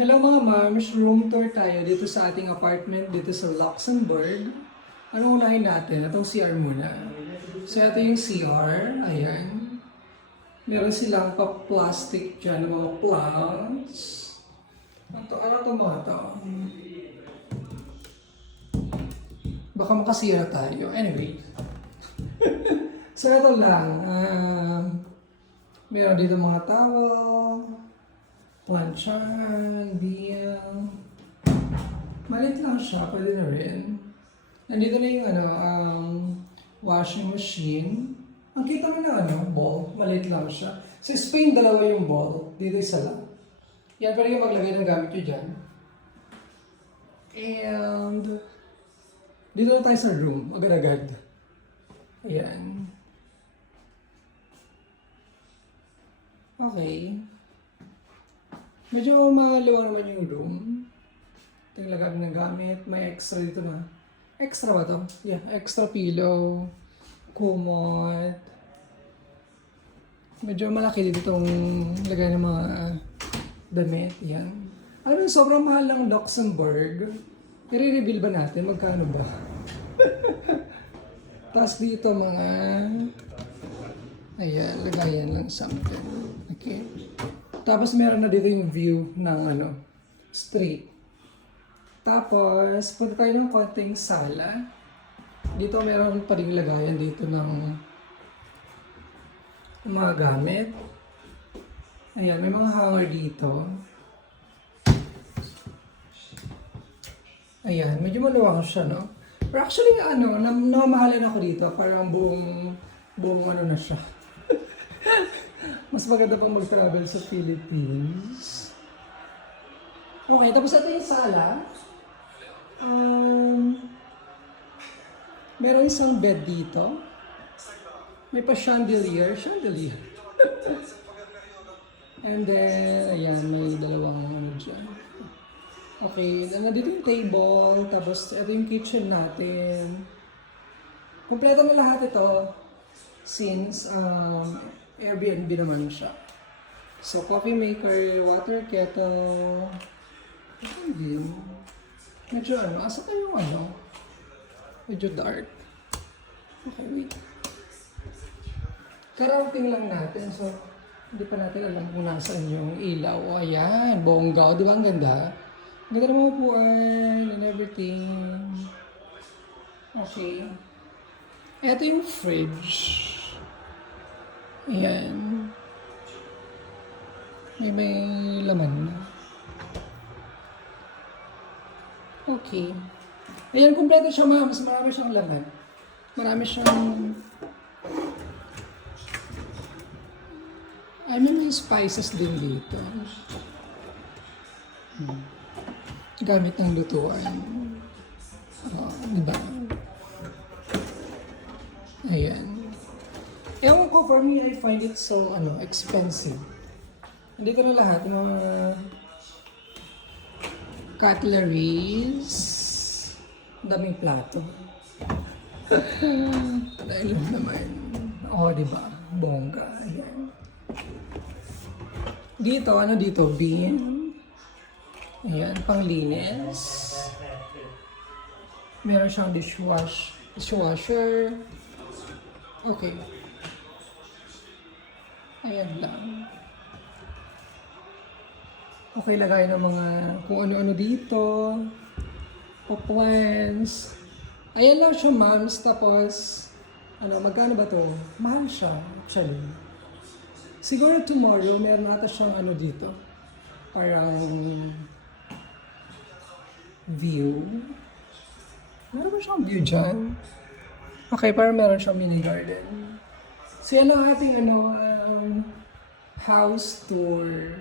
Hello mga ma'ams, room tour tayo dito sa ating apartment dito sa Luxembourg. Anong unahin natin? Itong CR muna. So ito yung CR, ayan. Meron silang pa-plastic dyan ng mga plants. Ano to mga to? Baka makasira tayo. Anyway. So ito lang. Meron dito mga towel. Planchan, bill. Malit lang siya, pwede na rin. Nandito na yung washing machine. Ang kita mo na ball, malit lang siya. Sa Spain, dalawa yung ball. Dito isa lang. Yan, pwede yung maglagay ng gamit nyo dyan. And, dito na tayo sa room, agad-agad. Ayan. Okay. Medyo maliwanag naman yung room. Ito yung lagay ng gamit. May extra dito na. Extra ba to? Yeah, extra pillow. Kumot. Medyo malaki dito itong lagay ng mga damit. Yan. Ano, sobrang mahal ng Luxembourg. I-reveal ba natin? Magkano ba? Tapos dito mga... Ayan, lagayan lang something. Okay. Tapos meron na dito yung view ng street. Tapos, punta tayo ng konting sala. Dito meron pa rin lagayan dito ng mga gamit. Ayan, may mga hanger dito. Ayan, medyo maluwang siya, no? Pero actually, namamahalan ako dito. Parang buong na siya. Mas maganda pang mag-travel sa Philippines. Okay, tapos ito yung sala. Meron isang bed dito. May pa chandelier. And then, ayan, may dalawang dyan. Okay, nandito yung table. Tapos ito yung kitchen natin. Kompleto na lahat ito. Since, Airbnb naman siya. So, coffee maker, water kettle. Ito din. Medyo asa tayo medyo dark. Okay, wait. Karouting lang natin. So, hindi pa natin alam kung nasaan yung ilaw. O, ayan. Bongga. O, di ba ang ganda? Ang ganda ng mga upuan and everything. Okay. Ito yung fridge. Ayan. May laman na. Okay. Ayan, kumpleto siya ma'am. Mas marami siyang laman. Marami siyang... Ay, may mga spices din dito. Gamit ng lutuan. Diba? Ayan. Ewan ko, for me, I find it so, expensive. Dito na lahat, mga cutleries, daming plato. Dahil naman, diba? Bongga. Ayan. Dito, bin. Ayan, panglinis. Meron siyang dishwasher. Okay. Ayan lang. Okay, lagay ng mga kung ano-ano dito. Plants. Ayan lang siya, ma'ams. Tapos, magkano ba to? Mahal siya, actually. Siguro tomorrow, meron nata siyang dito. Parang view. Meron ba siyang view dyan? Okay, parang meron siyang mini garden. So yan ang ating house tour.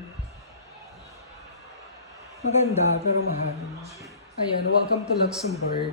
Maganda pero mahal. Ayan, welcome to Luxembourg.